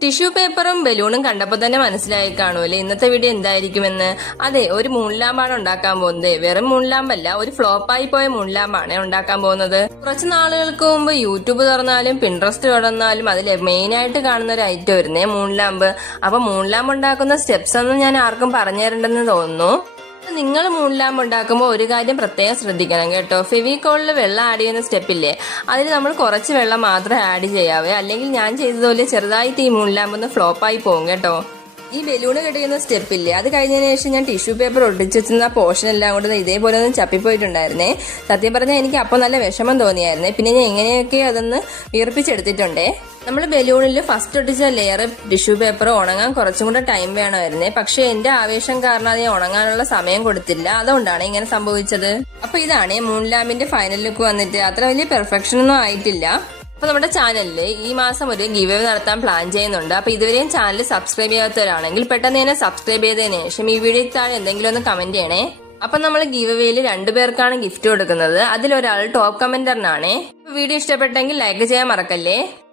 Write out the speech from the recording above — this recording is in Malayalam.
ടിഷ്യൂ പേപ്പറും ബലൂണും കണ്ടപ്പോൾ തന്നെ മനസ്സിലായി കാണുമല്ലേ ഇന്നത്തെ വീഡിയോ എന്തായിരിക്കുമെന്ന്. അതെ, ഒരു മൂൺ ലാമ്പാണ് ഉണ്ടാക്കാൻ പോകുന്നത്. വെറും മൂൺ ലാമ്പല്ല, ഒരു ഫ്ലോപ്പായി പോയ മൂൺ ലാമ്പാണ് ഉണ്ടാക്കാൻ പോകുന്നത്. കുറച്ച് നാളുകൾക്ക് മുമ്പ് യൂട്യൂബ് തുറന്നാലും പിൻട്രസ്റ്റ് തുറന്നാലും അതിൽ മെയിൻ ആയിട്ട് കാണുന്ന ഒരു ഐറ്റം വരുന്നേ മൂൺ ലാമ്പ്. അപ്പൊ മൂൺ ലാമ്പ് ഉണ്ടാക്കുന്ന സ്റ്റെപ്സ് ഒന്നും ഞാൻ ആർക്കും പറഞ്ഞു തരണ്ടെന്ന് തോന്നുന്നു. നിങ്ങൾ മൂൺ ലാമ്പ് ഉണ്ടാക്കുമ്പോൾ ഒരു കാര്യം പ്രത്യേകം ശ്രദ്ധിക്കണം കേട്ടോ. ഫെവിക്കോളിൽ വെള്ളം ആഡ് ചെയ്യുന്ന സ്റ്റെപ്പില്ലേ, അതിൽ നമ്മൾ കുറച്ച് വെള്ളം മാത്രമേ ആഡ് ചെയ്യാവേ, അല്ലെങ്കിൽ ഞാൻ ചെയ്തതുപോലെ ചെറുതായിട്ട് ഈ മൂൺ ലാമ്പ് ഒന്ന് ഫ്ലോപ്പായി പോകും കേട്ടോ. ഈ ബലൂണ് കെട്ടിക്കുന്ന സ്റ്റെപ്പില്ലേ, അത് കഴിഞ്ഞതിന് ശേഷം ഞാൻ ടിഷ്യൂ പേപ്പർ ഒട്ടിച്ച് വെച്ചിരുന്ന പോർഷൻ എല്ലാം കൂടെ ഇതേപോലെ ഒന്നും ചപ്പിപ്പോയിട്ടുണ്ടായിരുന്നേ. സത്യം പറഞ്ഞാൽ എനിക്ക് അപ്പോൾ നല്ല വിഷമം തോന്നിയായിരുന്നേ. പിന്നെ ഞാൻ എങ്ങനെയൊക്കെ അതൊന്ന് വീർപ്പിച്ചെടുത്തിട്ടുണ്ടേ. നമ്മൾ ബലൂണിൽ ഫസ്റ്റ് ഒട്ടിച്ച ലെയർ ടിഷ്യൂ പേപ്പർ ഉണങ്ങാൻ കുറച്ചും കൂടെ ടൈം വേണമായിരുന്നേ. പക്ഷെ എന്റെ ആവേശം കാരണം അത് ഉണങ്ങാനുള്ള സമയം കൊടുത്തില്ല. അതുകൊണ്ടാണ് ഇങ്ങനെ സംഭവിച്ചത്. അപ്പൊ ഇതാണ് മൂൺ ലാമ്പിന്റെ ഫൈനൽ ലുക്ക് വന്നിട്ട്. അത്ര വലിയ പെർഫെക്ഷൻ ഒന്നും ആയിട്ടില്ല. അപ്പൊ നമ്മുടെ ചാനലില് ഈ മാസം ഒരു ഗിവ് അവേ നടത്താൻ പ്ലാൻ ചെയ്യുന്നുണ്ട്. അപ്പൊ ഇതുവരെയും ചാനൽ സബ്സ്ക്രൈബ് ചെയ്യാത്തവരാണെങ്കിൽ പെട്ടെന്ന് തന്നെ സബ്സ്ക്രൈബ് ചെയ്തതിനു ശേഷം ഈ വീഡിയോയിൽ താഴെ എന്തെങ്കിലും ഒന്ന് കമന്റ് ചെയ്യണേ. അപ്പൊ നമ്മൾ ഗിവ് അവേയിൽ 2 പേർക്കാണ് ഗിഫ്റ്റ് കൊടുക്കുന്നത്. അതിലൊരാൾ ടോപ്പ് കമന്ററിനാണേ. വീഡിയോ ഇഷ്ടപ്പെട്ടെങ്കിൽ ലൈക്ക് ചെയ്യാൻ മറക്കല്ലേ.